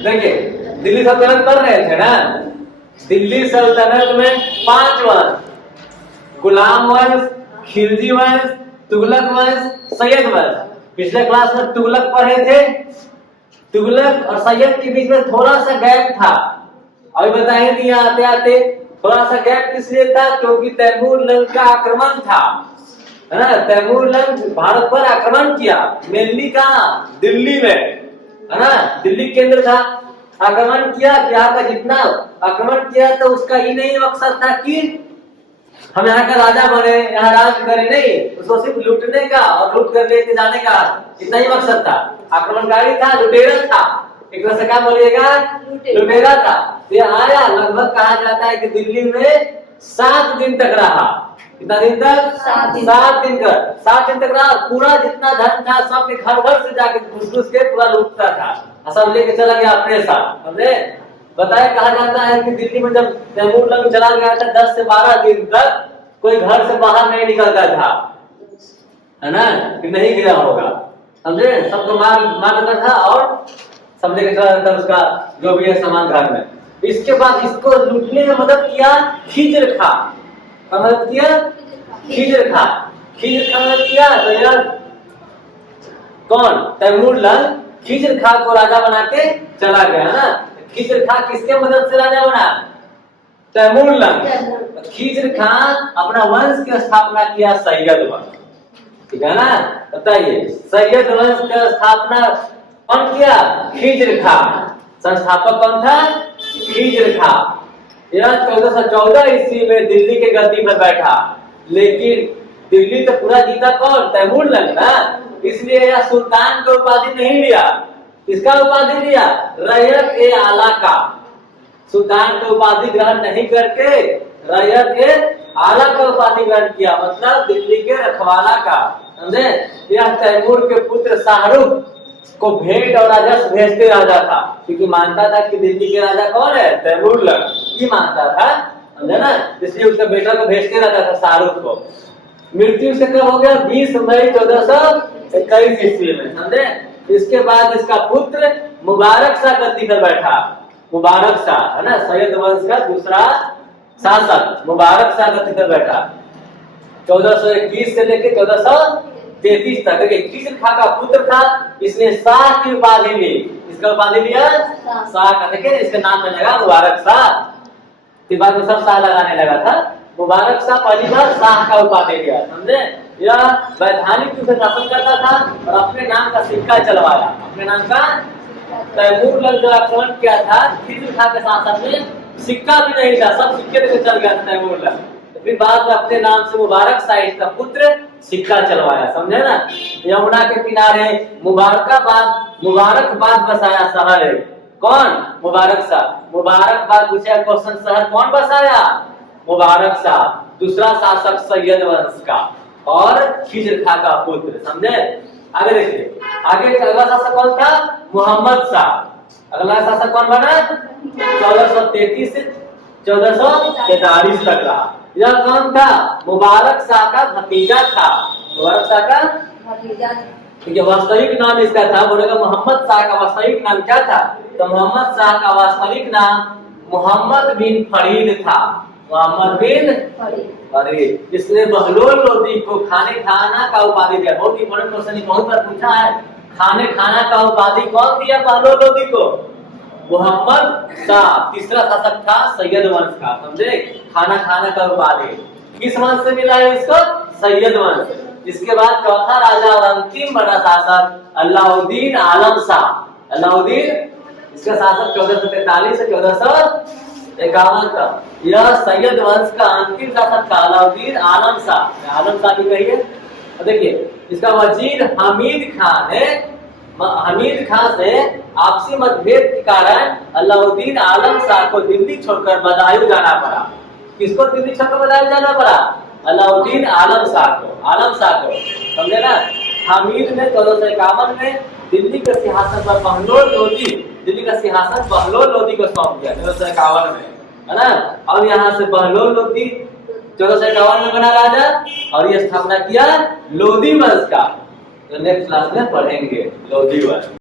देखिए दिल्ली सल्तनत कर रहे थे ना, दिल्ली सल्तनत में 5 वंश, गुलाम वंश, खिलजी वंश, तुगलक वंश, सैयद वंश। पिछले क्लास में तुगलक पढ़े थे, तुगलक और सैयद के बीच में थोड़ा सा गैप था। अभी बताए दिया आते आते थोड़ा सा गैप किस लिए था, क्योंकि तैमूर लंग का आक्रमण था, है ना। तैमूर लंग भारत पर आक्रमण किया, मेनली कहाँ, दिल्ली में, है ना, दिल्ली केंद्र था। आक्रमण किया, यहाँ का जितना आक्रमण किया तो उसका ही नहीं मकसद था कि हम यहाँ का राजा बने, यहाँ राज करें, नहीं, उसको सिर्फ लूटने का और लूट कर लेके जाने का इतना ही मकसद था। आक्रमणकारी था, लुटेरा था, एक तरह से क्या बोलिएगा, लुटेरा था। ये आया, लगभग कहा जाता है कि दिल्ली में 7 दिन तक रहा। कितना दिन तक? 7 दिन तक रहा। पूरा जितना धन था सबके घर घर से जाके घुस के पूरा लूटता था, सब लेके चला गया अपने साथ। समझे? बताया, कहा जाता है कि दिल्ली में जब तैमूर लंग चला गया था 10 से 12 दिन तक कोई घर से बाहर नहीं निकलता था, है ना, कि नहीं गया होगा। समझे? सबको मार देता था और सब लेके चला जाता उसका जो भी है सामान घर में। इसके बाद इसको लूटने में मदद किया खिज्र खां। मदद किया खिज्र खां। खिज्र खां मदद किया तो यार कौन, तैमूर लंग खिज्र खां को राजा बना के चला गया ना। खिज्र खां किसके मदद से राजा बना? तैमूर लंग। खिज्र खां अपना वंश की स्थापना किया सैयद वंश, ठीक है ना। बताइए, सैयद वंश की स्थापना कौन किया? खिज्र खां। संस्थापक कौन था? खिज्र खां। यह 1414 ईस्वी में दिल्ली के गद्दी पर बैठा, लेकिन दिल्ली तो पूरा जीता कौन? तैमूर लंग ना। इसलिए यह सुल्तान का उपाधि नहीं लिया। किसका उपाधि लिया? रैयत ए आला का। सुल्तान का उपाधि ग्रहण नहीं करके रैयत ए आला का उपाधि ग्रहण किया, मतलब दिल्ली के रखवाला का। समझे? यह तैमूर के पुत्र शाहरुख को भेंट और राजस्व भेजते राजा था, क्योंकि मानता था कि दिल्ली के राजा कौन है? तैमूर लंग। ये मानता था, समझे ना, इसलिए उसके बेटा को भेजते रहता था शाहरुख को। मृत्यु से कब हो गया? 20 मई 1421 ईस्वी में। समझे? इसके बाद इसका पुत्र मुबारक शाह गद्दी पर बैठा। मुबारक शाह, है ना, सैयद वंश का दूसरा शासक मुबारक शाह गद्दी पर बैठा 1421 से लेकर 1433 तक। खिज्र खां का पुत्र था, इसने शाह की उपाधि ली। इसका उपाधि लिया शाह का। देखिए इसके नाम में लगा मुबारक शाह, फिर बाद में सब शाह लगाने लगा था। मुबारक शाह पहली बार शाह का उपाधि लिया। समझे? यह वैधानिक रूप से शासन करता था और अपने नाम का सिक्का चलवाया। अपने नाम का तैमूर लंग जो आक्रमण किया था खिज्र खां के शासन में, सिक्का भी नहीं था, सब सिक्के लेकर चल गया था तैमूर लंग। फिर बाद में अपने नाम से मुबारक शाह का पुत्र सिक्का चलवाया। समझे ना? यमुना के किनारे मुबारकबाद बसाया शहर है। कौन? मुबारक शाह। मुबारकबाद पूछा क्वेश्चन, शहर कौन बसाया? मुबारक शाह, दूसरा शासक सैयद वंश का और खिज्र खां का पुत्र। समझे? आगे देखिए, आगे अगला शासक कौन था? मोहम्मद शाह। अगला शासक कौन बना? 1433 से 1443 तक रहा। यह कौन था? मुबारक शाह का भतीजा था। मुबारक शाह का भतीजा। ठीक है, वास्तविक नाम इसका था, बोलेगा मोहम्मद शाह का वास्तविक नाम क्या था? तो मोहम्मद शाह का वास्तविक नाम मोहम्मद बिन फरीद था। मोहम्मद बिन फरीद। इसने बहलोल लोदी को खाना का उपाधि दिया। बहुत इंपॉर्टेंट क्वेश्चन बहुत बार पूछा है। खाना का उपाधि कौन दिया बहलोल लोदी को? मोहम्मद शाह। तीसरा शासक था सैयद वंश का। समझे? खाना का उपाधि किस वंश से मिला है इसको? सैयद वंश। इसके बाद चौथा राजा और अंतिम बड़ा शासक अलाउद्दीन आलम शाह। अलाउद्दीन, इसका शासक 1443 से 1451 तक। यह सैयद वंश का अंतिम शासक था अलाउद्दीन आलम शाह। आलम शाह भी कहिए। देखिए इसका वजीर हमीद खान से आपसी मतभेद के कारण अलाउद्दीन आलम शाह को दिल्ली छोड़कर बदायूं जाना पड़ा। किसको दिल्ली छोड़कर बदायूं जाना पड़ा? अलाउद्दीन आलम शाह को। समझे ना? हमीद ने 1451 में दिल्ली के सिंहासन पर बहलोल लोदी को सौंप दिया 1451 में, है ना। और यहाँ से बहलोल लोदी 1451 में बना राजा और ये स्थापना किया लोदी वंश का। तो नेक्स्ट क्लास में पढ़ेंगे लोधी वंश।